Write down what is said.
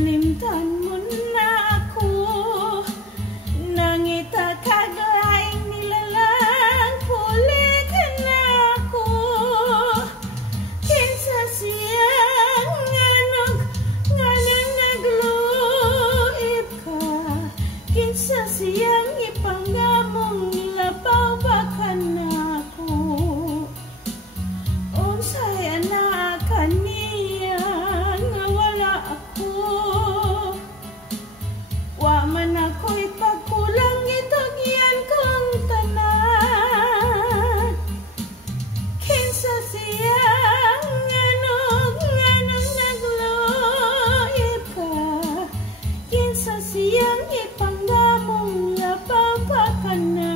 Nalimtan mo na ako, nangita kagalaing nilalang, huli ka na ako. Kinsa siya nganong nagluib ka, kinsa siyang ipanggamong labaw ba ka na ako. Unsay anak kaniya nga wala ako, wa man ako'y pagkulang itagyan kong tanan. Kinsa siya nganong nagluib ka, kinsa siyang ipanggamong labaw ba ka na